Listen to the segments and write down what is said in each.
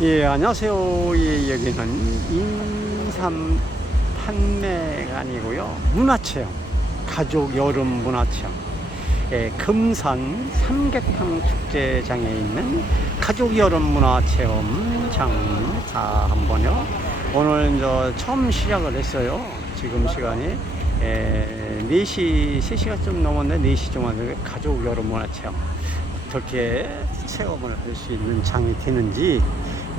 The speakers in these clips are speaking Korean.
예, 안녕하세요. 예, 여기는 인삼 판매가 아니고요. 문화체험, 가족 여름 문화체험. 예, 금산 삼계탕 축제장에 있는 가족 여름 문화체험장. 자, 한번요. 오늘 저 처음 시작을 했어요. 지금 시간이 예, 4시, 3시가 좀 넘었는데 4시 좀 왔는데 가족 여름 문화체험. 어떻게 체험을 할 수 있는 장이 되는지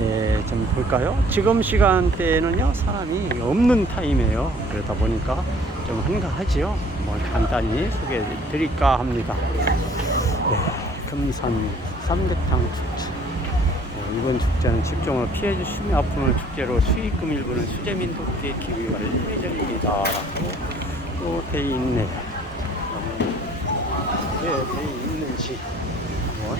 예, 좀 볼까요? 지금 시간대는요 사람이 없는 타임이에요. 그러다 보니까 좀 한가하지요. 뭐 간단히 소개해 드릴까 합니다. 예, 금산 삼계탕 축제. 어, 이번 축제는 집중을 피해 주시면 아프는 축제로 수익금 일부는 수재민 돕기에 기부할 예정입니다 라고 또 돼 있네요. 네, 돼 있는지 한번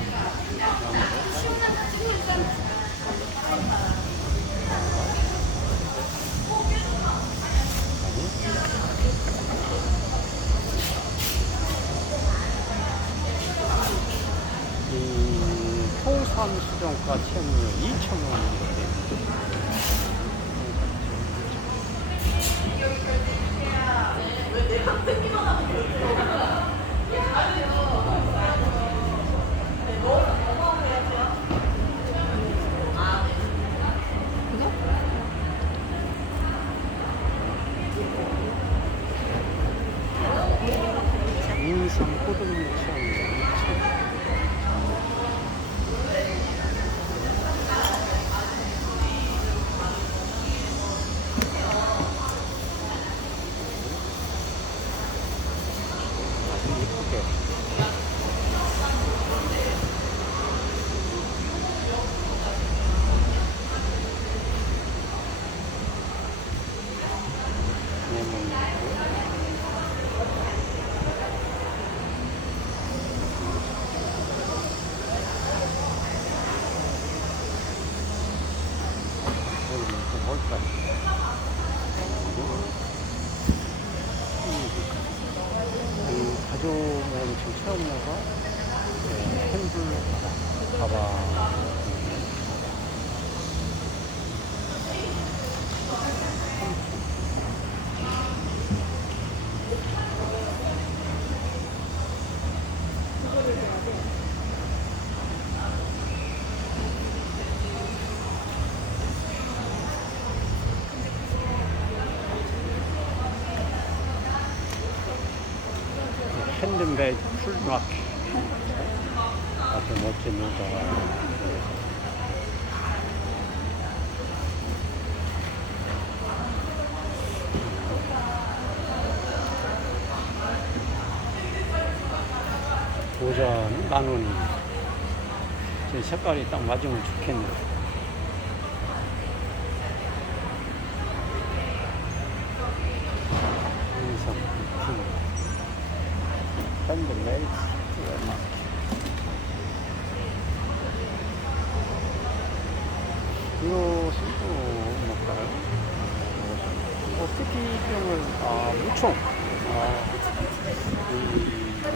이 토삼 수정과 체험료 2,000원 이렇게 인삼 호두무 체험료 2,000원 아주 이쁘게 레몬 있고 여기는 또 뭘까? 그 가족 지금 체험료가 네, 햄블 가방 핸드메이드 풀마켓 아주 멋진 의자가 모자는 만 원입니다. 제 색깔이 딱 맞으면 좋겠네요. 인삼 핑. 핸드메이드 풀마켓. 이것은 또 뭘까요? 어, 특기병을, 아, 물총. 아, 이,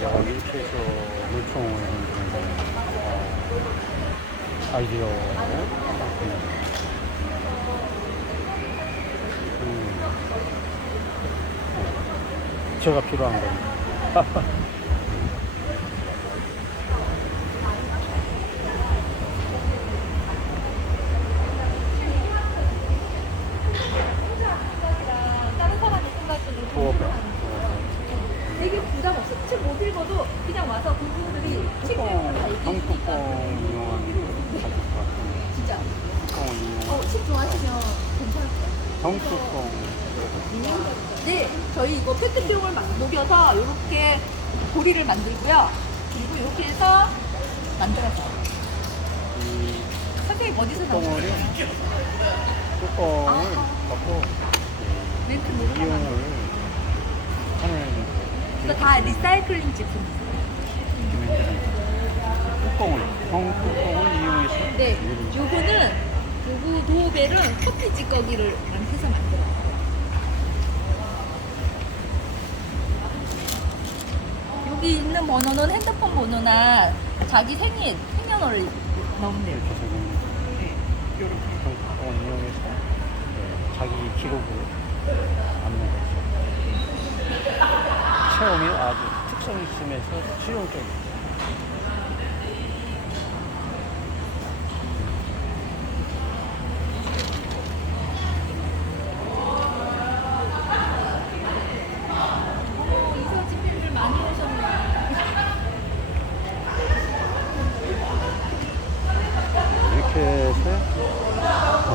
야, 이렇게 해서 물총을 아, 아이디어. 음. 어, 제가 필요한 겁니다. 다른 사람이 생각으로 부업에. 되게 부담 없어. 책 못 읽어도 그냥 와서 그분들이 책 내용을 다 얘기해 가죽 같은 진짜. 뚜껑을 어, 책 좋아하시면 괜찮을까요? 병뚜껑. 네, 저희 이거 페트병을 막 녹여서 이렇게 고리를 만들고요. 그리고 이렇게 해서 만들었어요. 이 선생님 어디서 뚜껑을 나오셨어요? 뚜껑을 아. 갖고 멘트 모르는 이용을 이거 다 리사이클링 제품이에요. 뚜껑을 병 뚜껑을 이용해서 네, 요거는 요거 도벨은 커피 찌꺼기를 해서 만들어요. 여기 있는 번호는 핸드폰 번호나 자기 생일, 생년월일 넣으면 돼요. 이렇게 경복궁을 이용해서 네, 자기 기록을 남는 거죠. 체험이 아주 특성이 있으면서 실용적이죠. 이사 집필을 많이 하셨네요. 이렇게 해서 어,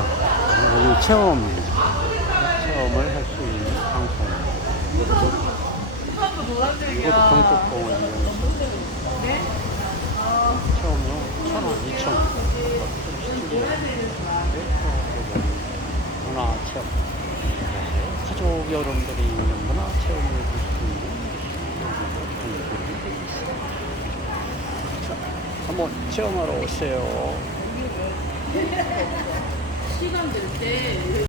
체험 체험을 할 수 있는 장소입니다. 이것도 경복궁을 이용해서 체험료 천 원, 이천 원. 문화 체험. 가족 여러분들이 있는 문화 체험을 볼수 있는 경복궁이 되어 있습니다. 자, 한번 체험하러 오세요. 시간 될 때